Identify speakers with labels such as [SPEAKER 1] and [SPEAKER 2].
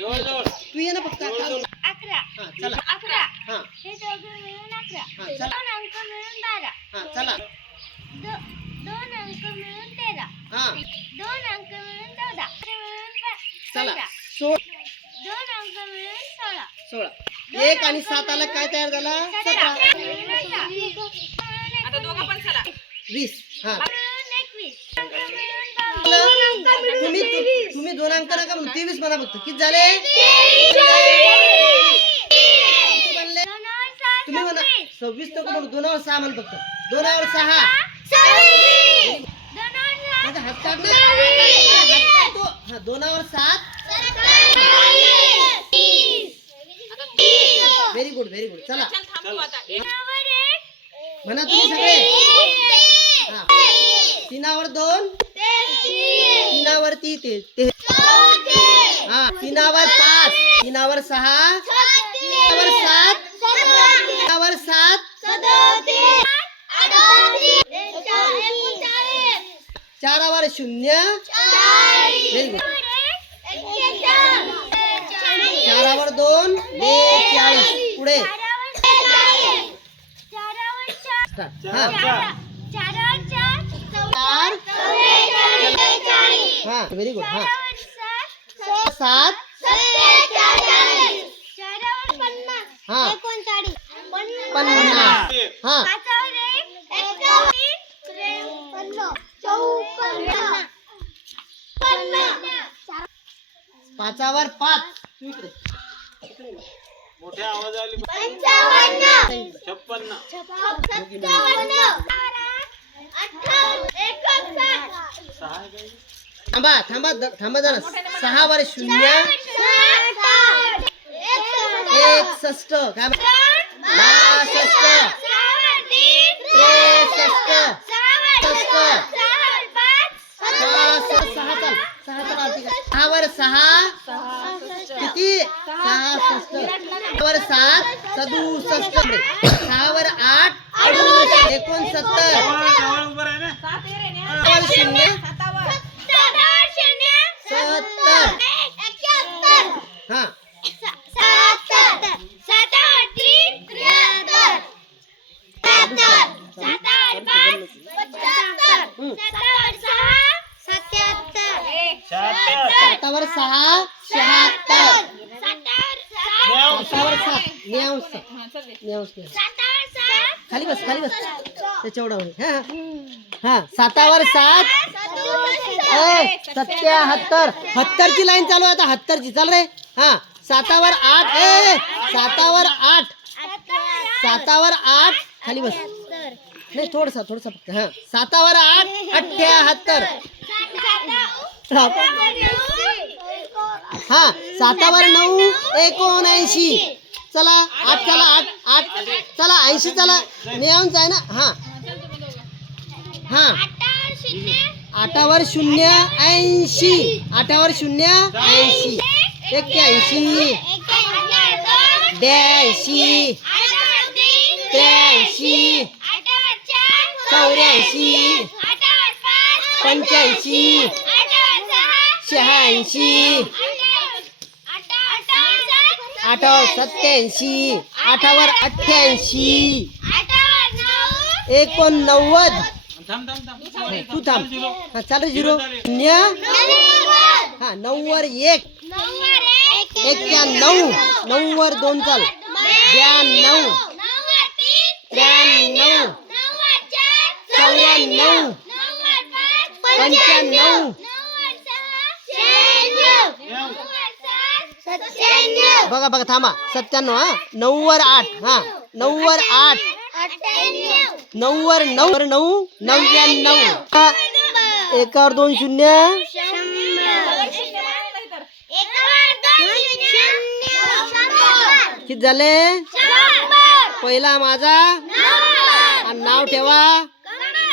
[SPEAKER 1] तू ये ना फक्त.
[SPEAKER 2] अकरा.
[SPEAKER 1] हा चला.
[SPEAKER 2] अकरा.
[SPEAKER 1] हा.
[SPEAKER 2] हे दोघं मिळून अकरा.
[SPEAKER 1] हा, चला.
[SPEAKER 2] दोन अंक मिळून बारा.
[SPEAKER 1] हा चला.
[SPEAKER 2] दो- दोन अंक मिळून तेरा.
[SPEAKER 1] हा.
[SPEAKER 2] दोन अंक मिळून चौदा.
[SPEAKER 1] चला.
[SPEAKER 2] दोन अंक मिळून सोळा.
[SPEAKER 1] सोळा. एक आणि सात आला काय तयार झाला?
[SPEAKER 2] सतरा.
[SPEAKER 1] वीस. हा. तुम्ही तुम्ही दोन अंक नका म्हणू तेवीस म्हणा फक्त. किती झाले? तुम्ही म्हणा
[SPEAKER 2] सव्वीस.
[SPEAKER 1] नको म्हणू दोनावर सहा म्हण फक्त. दोनावर सहा. माझा हात काढतो. हा दोनावर सात. व्हेरी गुड व्हेरी गुड चला. म्हणा तुम्ही सगळे. हा. तीनावर दोन. तीनावरती ते हा तीनावर पाच. तीनावर सहा. तीनावर सात. तीनावर सात. चारावर शून्य. चारावर दोन. बेचाळीस. पुढे. हा. चार. हा व्हेरी गुड हा. सात. हा. पन्नास. हा. पाचावर पाच.
[SPEAKER 3] मोठ्या आवाजाने
[SPEAKER 2] पंचावन्न.
[SPEAKER 3] छप्पन्न.
[SPEAKER 1] थांबा थांबा थांबा जरा. सहावर शून्य. एकसष्ट काय म्हण- बासष्ट त्रेसष्ट. सष्ट सहा सहा सहा सहा सहा किती? सहासष्ट. सहावर सात. सदुसष्ट. आठ. एकोणसत्तर. शून्य. सत्तर हा सातावर सहा शहात्तर सातावर सात सात खाली बस खाली बस त्याच्या एवढा हा हा. सातावर सात सत्याहत्तर. हत्तरची लाईन चालू आहे आता हत्तरची. चाल रे. हा सातावर आठ. ए सातावर आठ. सातावर आठ. खाली बस. नाही थोडसा थोडसा फक्त. हा सातावर आठ अठ्याहत्तर हा सातावर नऊ एकोणऐंशी. चला आठ चला आठ आठ. चला ऐंशी चला. नेऊन आहे ना? हा. हा. आठावर शून्य ऐंशी. आठावर शून्य ऐंशी. एक्क्याऐंशी. ब्याऐंशी. त्र्याऐंशी. चौऱ्याऐंशी. पंच्याऐंशी. शहाऐंशी. आठावर सत्याऐंशी. आठावर अठ्ठ्याऐंशी. एकोणनव्वद.
[SPEAKER 3] थांब थांब
[SPEAKER 1] तू थांब. हा चालू झिरो. शून्य हा नऊवर एक. एक्क्याण्णव. नऊवर दोन चाल. ब्याण्णव. त्र्याण्णव चौऱ्याण्णव. पंच्याण्णव. बघा बघा थांबा. सत्त्याण्णव हा. नऊवर आठ हा. नऊवर आठ. नऊवर नऊ वर नऊ नव्याण्णव. एकावर दोन शून्य. किती झाले? पहिला माझा. आणि नाव ठेवा.